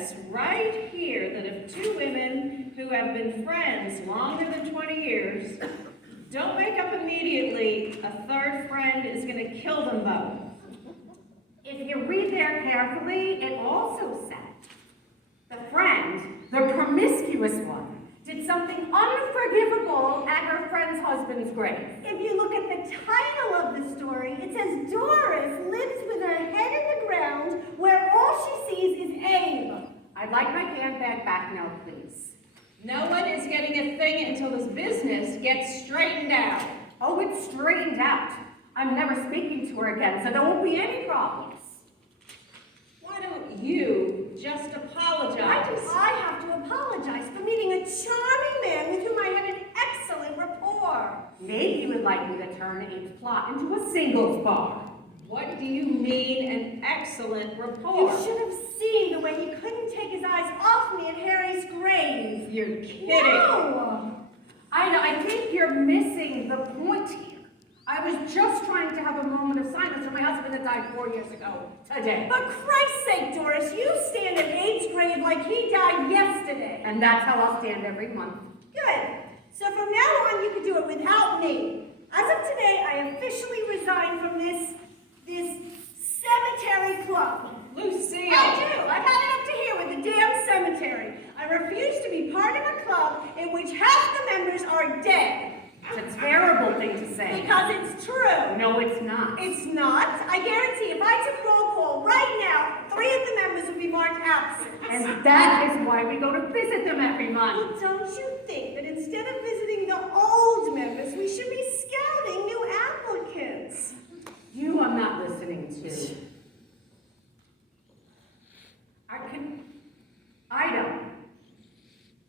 says right here that if two women who have been friends longer than 20 years don't make up immediately, a third friend is going to kill them both. If you read there carefully, it also said the friend, the promiscuous one, did something unforgivable at her friend's husband's grave. If you look at the title of the story, it says Doris lives with her head in the ground where all she sees is Abe. I'd like my handbag back now, please. No one is getting a thing until this business gets straightened out. Oh, it's straightened out. I'm never speaking to her again, so there won't be any problems. Why don't you just apologize? Why do I have to apologize for meeting a charming man with whom I had an excellent rapport? Maybe you would like me to turn Abe's plot into a singles bar. What do you mean an excellent rapport? You should have seen the way he couldn't take his eyes off me at Harry's grave. You're kidding. No! I know, I think you're missing the point here. I was just trying to have a moment of silence for my husband that died 4 years ago today. For Christ's sake, Doris, you stand at Abe's grave like he died yesterday. And that's how I'll stand every month. Good. So from now on, you can do it without me. As of today, I officially resign from this cemetery club. Lucille! I do. I've had it up to here with the damn cemetery. I refuse to be part of a club in which half the members are dead. It's a terrible thing to say. Because it's true. No, it's not. It's not. I guarantee if I took roll call right now, 3 of the members would be marked absent. And that is why we go to visit them every month. Well, don't you think that instead of visiting the old members, we should be scouting new applicants? You I'm not listening to. Ida,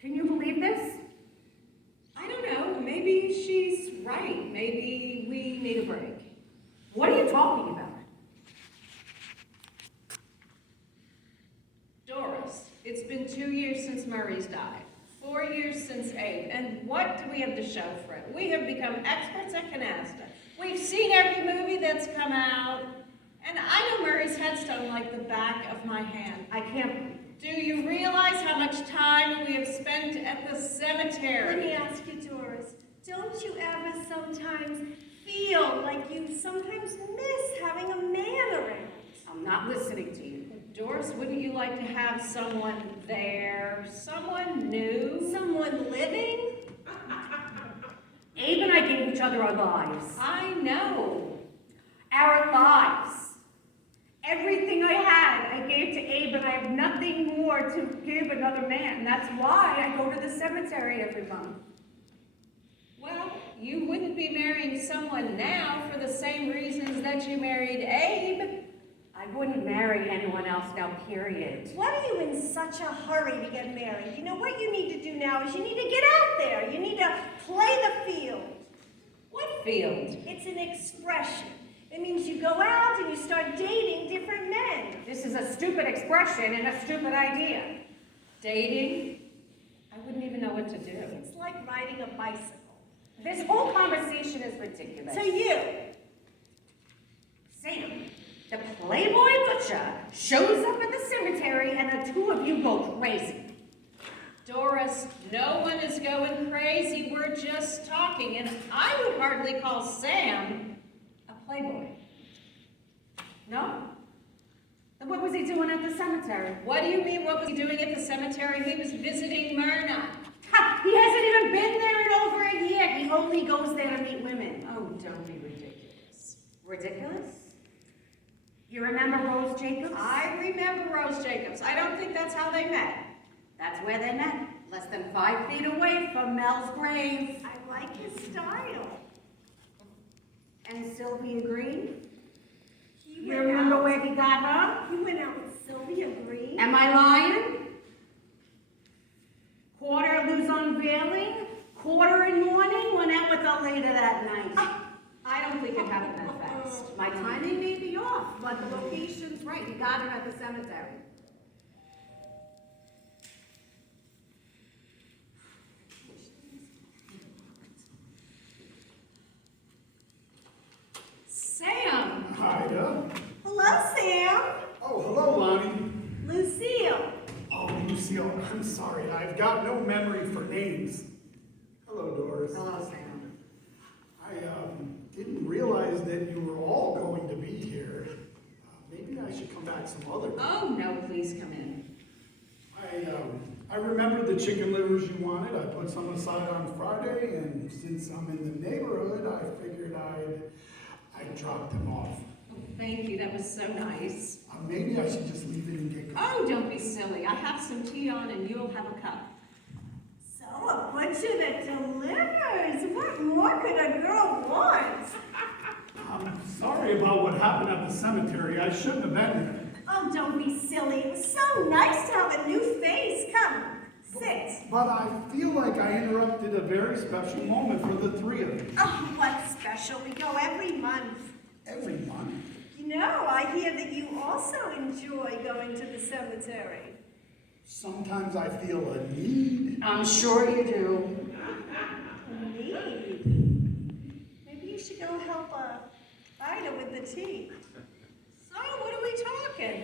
can you believe this? I don't know. Maybe she's right. Maybe we need a break. What are you talking about? Doris, it's been 2 years since Murray's died. 4 years since Abe. And what do we have to show for it? We have become experts at canasta. We've seen every movie that's come out. And I know Murray's headstone like the back of my hand. I can't. Do you realize how much time we have spent at the cemetery? Let me ask you, Doris, don't you ever sometimes feel like you sometimes miss having a man around? I'm not listening to you. Doris, wouldn't you like to have someone there? Someone new? Someone living? Abe and I gave each other our lives. I know. Our lives. Everything I had, I gave to Abe, and I have nothing more to give another man. That's why I go to the cemetery every month. Well, you wouldn't be marrying someone now for the same reasons that you married Abe. I wouldn't marry anyone else now, period. What are you in such a hurry to get married? You know, what you need to do now is you need to get out there. You need to play the field. What field? It's an expression. It means you go out and you start dating different men. This is a stupid expression and a stupid idea. Dating? I wouldn't even know what to do. It's like riding a bicycle. This whole conversation is ridiculous. To you. Sam, the Playboy Butcher shows up at the cemetery and the two of you go crazy. Doris, no one is going crazy. We're just talking, and I would hardly call Sam a playboy. No? Then what was he doing at the cemetery? What do you mean, what was he doing at the cemetery? He was visiting Myrna. Ha! He hasn't even been there in over a year. He only goes there to meet women. Oh, don't be ridiculous. Ridiculous? You remember Rose Jacobs? I remember Rose Jacobs. I don't think that's how they met. That's where they met. Less than 5 feet away from Mel's grave. I like his style. And Sylvia Green? He You went remember out- where he got her? You went out with Sylvia Green? Am I lying? Quarter Lou's unveiling, quarter in mourning, went out with her later that night. I don't think it happened that fast. My timing may be off, but the location's right. You got her at the cemetery. Sam! Ida. Hello, Sam. Oh, hello, Lonnie. Lucille. Oh, dictionary for names. Hello, Doris. Hello, Sam. I didn't realize that you were all going to be here. Maybe I should come back some other time. Oh, no, please come in. I remembered the chicken livers you wanted. I put some aside on Friday, and since I'm in the neighborhood, I figured I'd drop them off. Oh, thank you, that was so nice. Maybe I should just leave it and get going. Oh, don't be silly. I have some tea on and you'll have a cup. So a butcher that delivers. What more could a girl want? I'm sorry about what happened at the cemetery. I shouldn't have been there. Oh, don't be silly. It was so nice to have a new face. Come, sit. But I feel like I interrupted a very special moment for the three of you. Oh, what's special? We go every month. Every month. You know, I hear that you also enjoy going to the cemetery. Sometimes I feel a need. I'm sure you do. Need? Maybe you should go help Ida with the tea. So, what are we talking?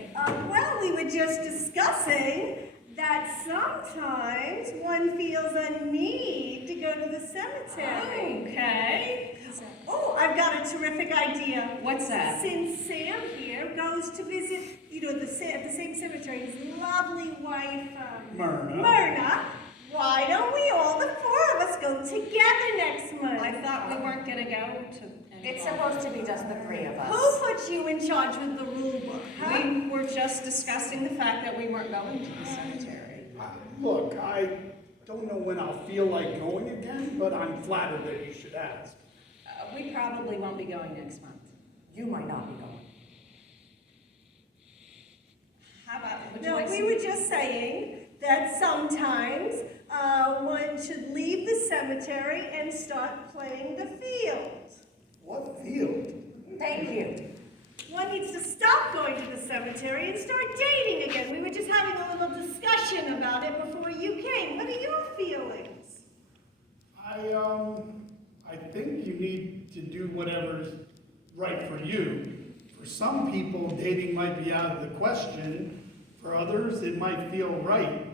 Well, we were just discussing that sometimes one feels a need to go to the cemetery. Okay. Oh, I've got a terrific idea. What's that? Since Sam here goes to visit, at the same cemetery, his lovely wife, Myrna, why don't we all, the four of us, go together next month? I thought we weren't going to go to... It's supposed to be just the three of us. Who put you in charge with the rule book, huh? We were just discussing the fact that we weren't going to the cemetery. Look, I don't know when I'll feel like going again, but I'm flattered that you should ask. We probably won't be going next month. You might not be going. How about... would you No, like we some- were just saying that sometimes one should leave the cemetery and start playing the field. What field? Thank you. One needs to stop going to the cemetery and start dating again. We were just having a little discussion about it before you came. What are your feelings? I think you need to do whatever's right for you. For some people, dating might be out of the question. For others, it might feel right.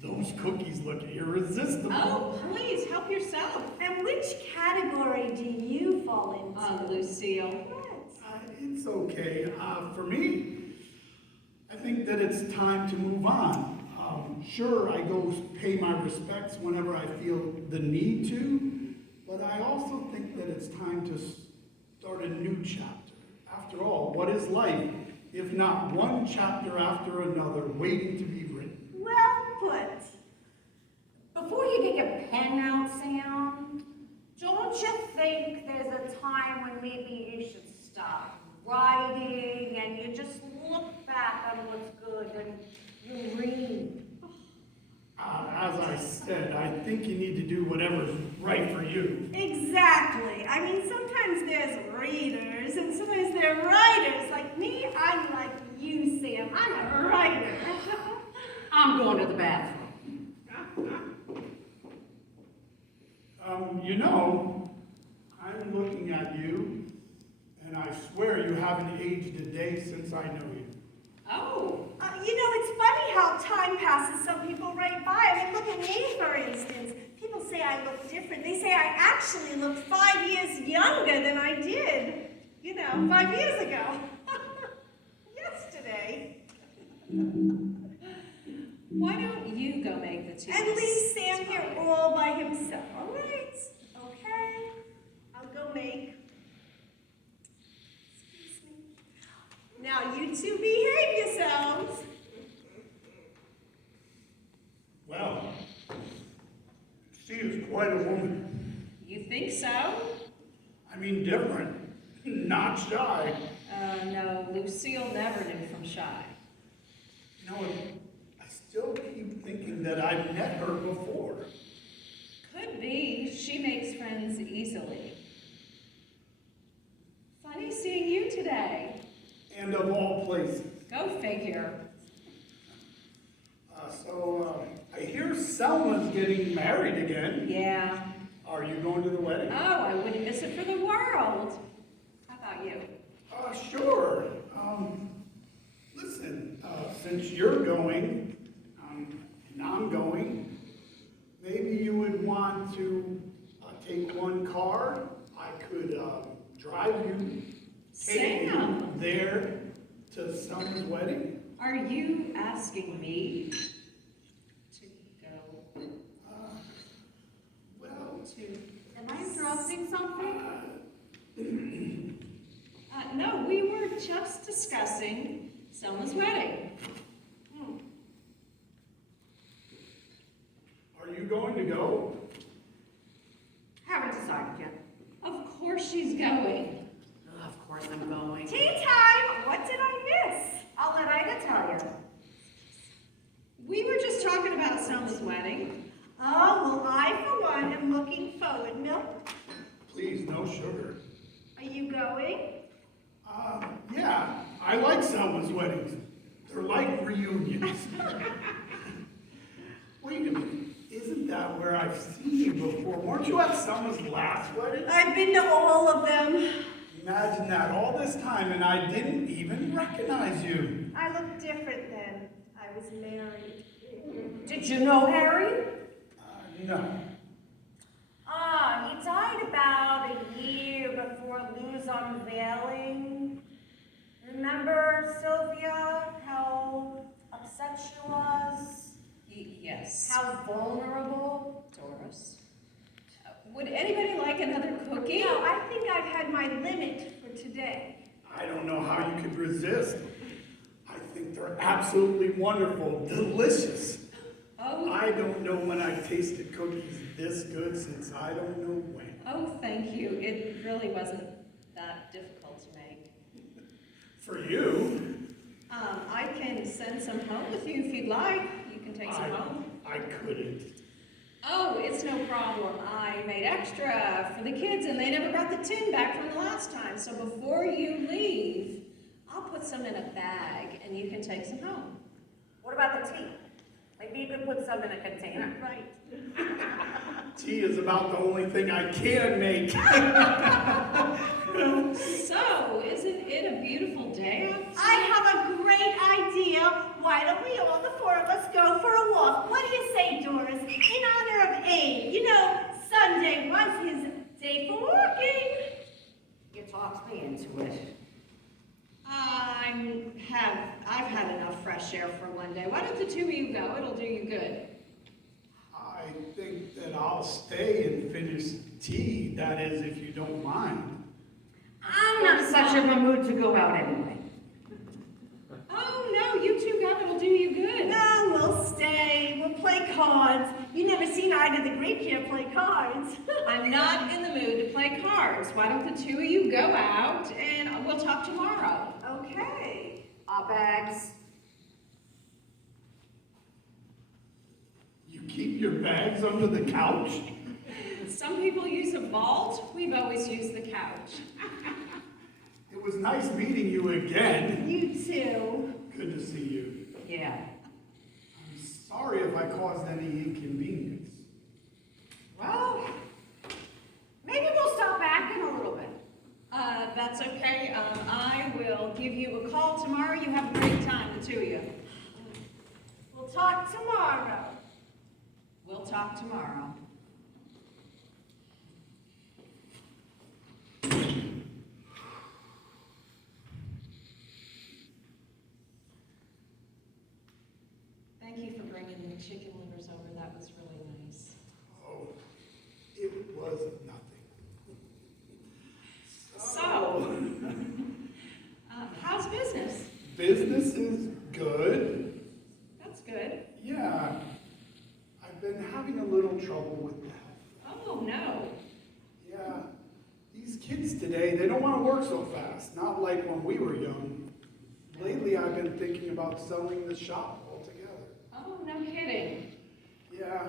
Those cookies look irresistible. Oh, please, help yourself. And which category do you fall into? Lucille. What? It's okay. For me, I think that it's time to move on. Sure, I go pay my respects whenever I feel the need to, but I also think that it's time to start a new chapter. After all, what is life if not one chapter after another waiting to be written? Well put. Before you get your pen out, Sam, don't you think there's a time when maybe you should stop writing and you just look back on what's good and you read? As I said, I think you need to do whatever's right for you. Exactly. I mean, sometimes there's readers and sometimes there are writers. Like me, I'm like you, Sam. I'm a writer. I'm going to the bathroom. I'm looking at you, and I swear you haven't aged a day since I know you. Oh. It's funny how time passes. Some people right by. I mean, look at me, for instance. People say I look different. They say I actually look 5 years younger than I did, 5 years ago. Yesterday. Why don't you go make the tea? And leave Sam here all by himself. All right. Okay. I'll go make. Excuse me. Now you two behave yourselves. Well, she is quite a woman. You think so? I mean, different, not shy. No, Lucille never knew from shy. I still keep thinking that I've met her before. Could be. She makes friends easily. Funny seeing you today. And of all places. Go figure. I hear Selma's getting married again. Yeah. Are you going to the wedding? Oh, I wouldn't miss it for the world. How about you? Sure. Listen, since you're going, and I'm going, want to take one car, I could drive you, take Sam, you there to Selma's wedding. are you asking me to go Well, to? Am I interrupting something? No, we were just discussing Selma's wedding. are you going to go? Haven't decided yet. Of course she's going. Of course I'm going. Tea time! What did I miss? I'll let Ida tell you. We were just talking about Selma's wedding. Oh, well, I, for one, am looking forward. Milk, Please, no sugar. are you going? Yeah, I like Selma's weddings. They're like reunions. Wait a minute, isn't that where I've seen you before? Weren't you at Selma's last wedding? I've been to all of them. Imagine that, all this time, and I didn't even recognize you. I looked different then. I was married. Did you know Harry? No. He died about a year before Lou's unveiling. Remember, Sylvia, how upset she was? Yes. How vulnerable? Doris. Would anybody like another cookie? No, I think I've had my limit for today. I don't know how you could resist. I think they're absolutely wonderful, delicious. Oh, I don't know when I've tasted cookies this good since I don't know when. oh, thank you. It really wasn't that difficult to make. For you, I can send some home with you if you'd like. You can take some home. I couldn't. Oh, it's no problem. I made extra for the kids and they never brought the tin back from the last time. So before you leave, I'll put some in a bag and you can take some home. What about the tea? Maybe you could put some in a container. Right. Tea is about the only thing I can make. So, isn't it a beautiful day outside? I have a great idea. Why don't we all, the four of us, go for a walk? What do you say, Doris? In honor of Abe. You know, Sunday was his day for walking. You talked me into it. I've had enough fresh air for one day. Why don't the two of you go? It'll do you good. I think that I'll stay and finish tea, that is, if you don't mind. I'm not such a mood to go out anyway. Oh, no, you two go. It'll do you good. No, we'll stay. We'll play cards. You never seen Ida the Great here play cards. I'm not in the mood to play cards. Why don't the two of you go out and we'll talk tomorrow? Okay. Our bags. You keep your bags under the couch? Some people use a vault. We've always used the couch. It was nice meeting you again. You too. Good to see you. Yeah. I'm sorry if I caused any inconvenience. Well, maybe we'll stop back in a little bit. That's okay. I will give you a call tomorrow. You have a great time, the two of you. We'll talk tomorrow. We'll talk tomorrow. Thank you for bringing the chicken livers over. That was really nice. Oh, it was nothing. So, how's business? Business is good. That's good. Yeah, I've been having a little trouble with that. Oh, no. Yeah, these kids today, they don't want to work so fast, not like when we were young. Lately, I've been thinking about selling the shop altogether. Oh, no kidding. Yeah,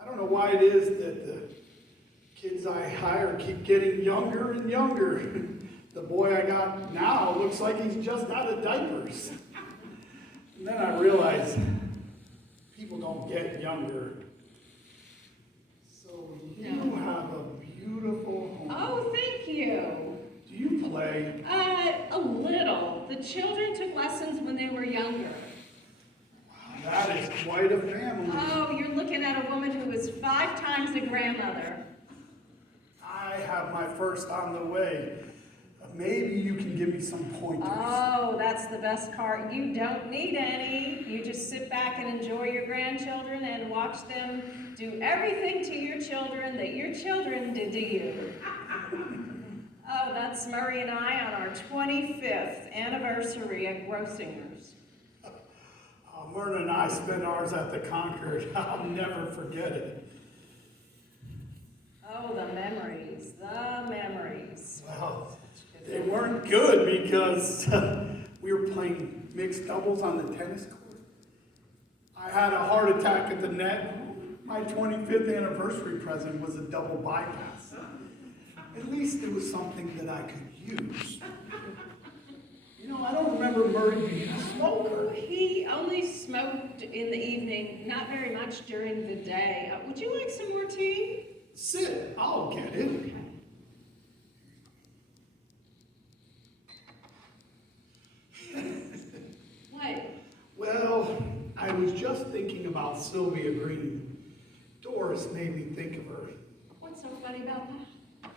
I don't know why it is that the kids I hire keep getting younger and younger. The boy I got now looks like he's just out of diapers. And then I realize people don't get younger. So you No. have a beautiful home. Oh, thank you. Do you play? A little. The children took lessons when they were younger. That is quite a family. Oh, you're looking at a woman who is 5 times times a grandmother. I have my first on the way. Maybe you can give me some pointers. Oh, that's the best part. You don't need any. You just sit back and enjoy your grandchildren and watch them do everything to your children that your children did to you. Oh, that's Murray and I on our 25th anniversary at Grossinger's. Myrna and I spent ours at the Concord. I'll never forget it. Oh, the memories, the memories. Well, they weren't good because we were playing mixed doubles on the tennis court. I had a heart attack at the net. My 25th anniversary present was a double bypass. At least it was something that I could use. You know, I don't remember Murray being a smoker. He only smoked in the evening, not very much during the day. Would you like some more tea? Sit, I'll get it. What? Well, I was just thinking about Sylvia Green. Doris made me think of her. What's so funny about that?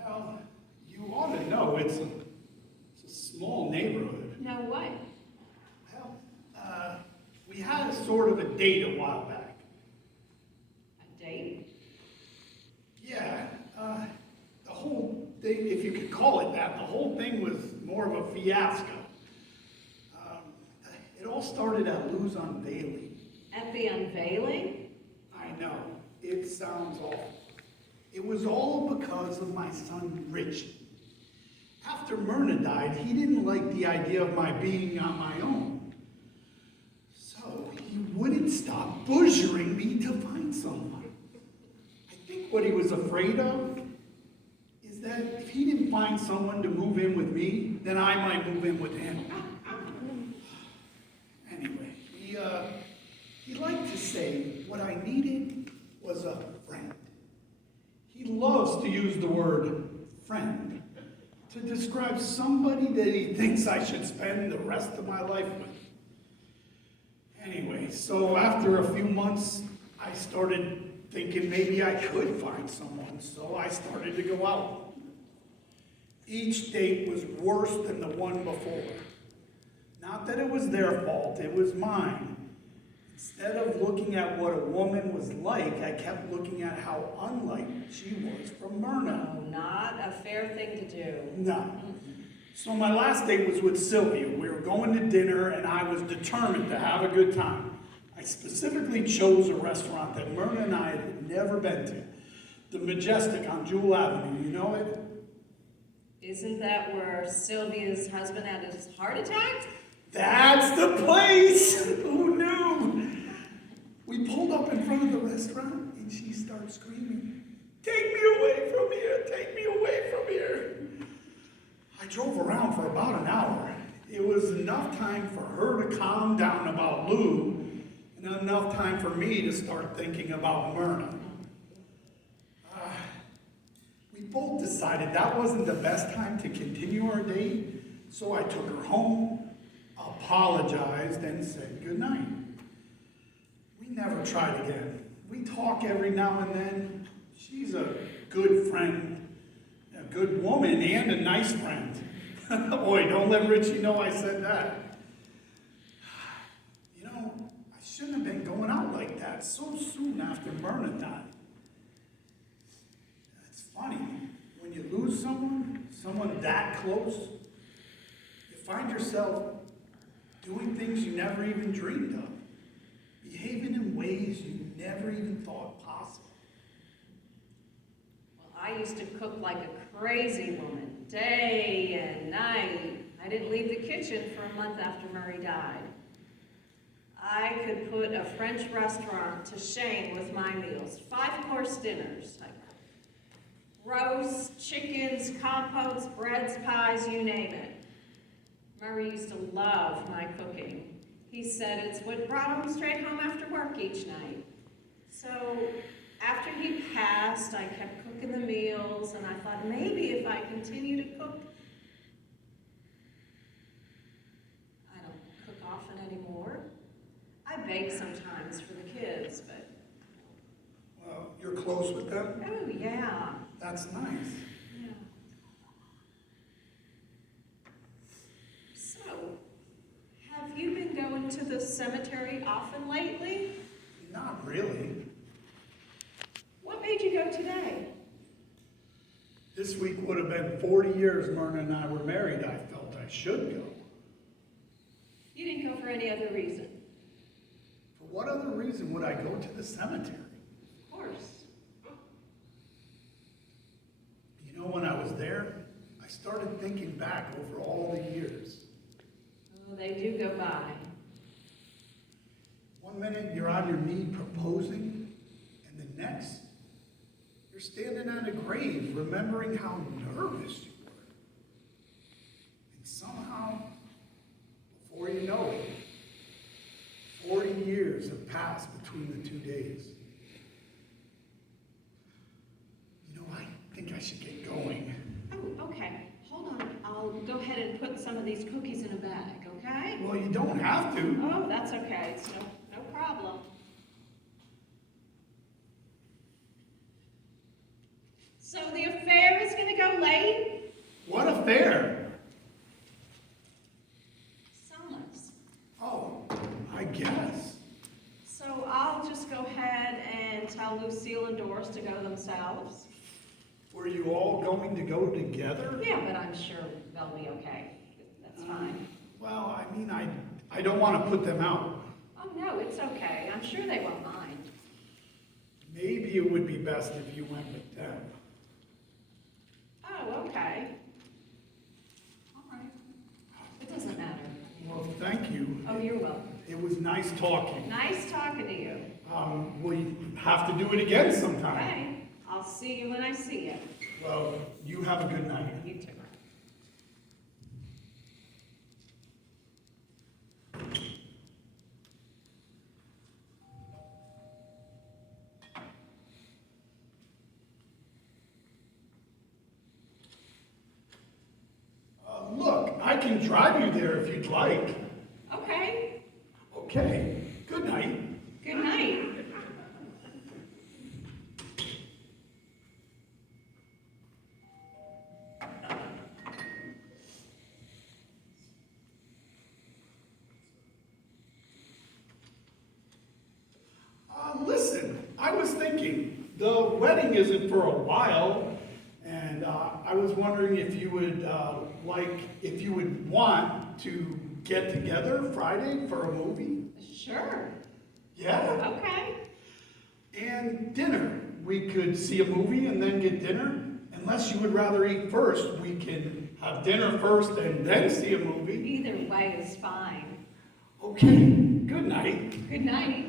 Well, you ought to know it's a small neighborhood. No, what? Well, we had a sort of a date a while back. A date? Yeah, the whole thing, if you could call it that, the whole thing was more of a fiasco. It all started at Lou's unveiling. At the unveiling? I know, it sounds awful. It was all because of my son, Richie. After Myrna died, he didn't like the idea of my being on my own. So he wouldn't stop boozering me to find someone. I think what he was afraid of is that if he didn't find someone to move in with me, then I might move in with him. Anyway, he liked to say what I needed was a friend. He loves to use the word friend to describe somebody that he thinks I should spend the rest of my life with. Anyway, so after a few months, I started thinking maybe I could find someone, so I started to go out. Each date was worse than the one before. Not that it was their fault, it was mine. Instead of looking at what a woman was like, I kept looking at how unlike she was from Myrna. No, not a fair thing to do. No. So my last date was with Sylvia. We were going to dinner and I was determined to have a good time. I specifically chose a restaurant that Myrna and I had never been to. The Majestic on Jewel Avenue, you know it? Isn't that where Sylvia's husband had his heart attack? That's the place! Who knew? We pulled up in front of the restaurant and she started screaming, "Take me away from here! Take me away from here!" I drove around for about an hour. It was enough time for her to calm down about Lou and enough time for me to start thinking about Myrna. We both decided that wasn't the best time to continue our date, so I took her home, apologized, and said goodnight. We never tried again. We talk every now and then. She's a good friend, a good woman, and a nice friend. Boy, don't let Richie know I said that. You know, I shouldn't have been going out like that so soon after Myrna died. It's funny, when you lose someone that close, you find yourself doing things you never even dreamed of, behaving in ways you never even thought possible. Well, I used to cook like a crazy woman, day and night. I didn't leave the kitchen for a month after Murray died. I could put a French restaurant to shame with my meals. 5-course dinners. Roasts, chickens, compotes, breads, pies, you name it. Murray used to love my cooking. He said it's what brought him straight home after work each night. So after he passed, I kept cooking the meals, and I thought maybe if I continue to cook, I don't cook often anymore. I bake sometimes for the kids, but Well, your close with them? Oh, yeah. That's nice. Yeah. So, have you been going to the cemetery often lately? Not really. What made you go today? This week would have been 40 years Myrna and I were married. I felt I should go. You didn't go for any other reason? For what other reason would I go to the cemetery? Of course. You know, when I was there, I started thinking back over all the years. Oh, they do go by. One minute you're on your knee proposing, and the next you're standing on a grave remembering how nervous you were. And somehow, before you know it, 40 years have passed between the 2 days. You know, I think I should get going. Oh, okay. Hold on. I'll go ahead and put some of these cookies in a bag, okay? Well, you don't have to. Oh, that's okay. It's no problem. So the affair is going to go late? What affair? Selma's. Oh, I guess. So I'll just go ahead and tell Lucille and Doris to go themselves. Were you all going to go together? Yeah, but I'm sure they'll be okay. That's fine. Well, I mean, I don't want to put them out. Oh, no, it's okay. I'm sure they won't mind. Maybe it would be best if you went with them. Oh, okay. All right. It doesn't matter. Well, thank you. Oh, you're welcome. It was nice talking. Nice talking to you. We have to do it again sometime. Okay. I'll see you when I see you. Well, you have a good night. You too. Look, I can drive you there if you'd like. Okay. Okay, good night. Good night. Listen, I was thinking, the wedding isn't for a while, and I was wondering if you would if you would want to get together Friday for a movie? Sure. Yeah? Okay. And dinner. We could see a movie and then get dinner. Unless you would rather eat first, we can have dinner first and then see a movie. Either way is fine. Okay, good night. Good night.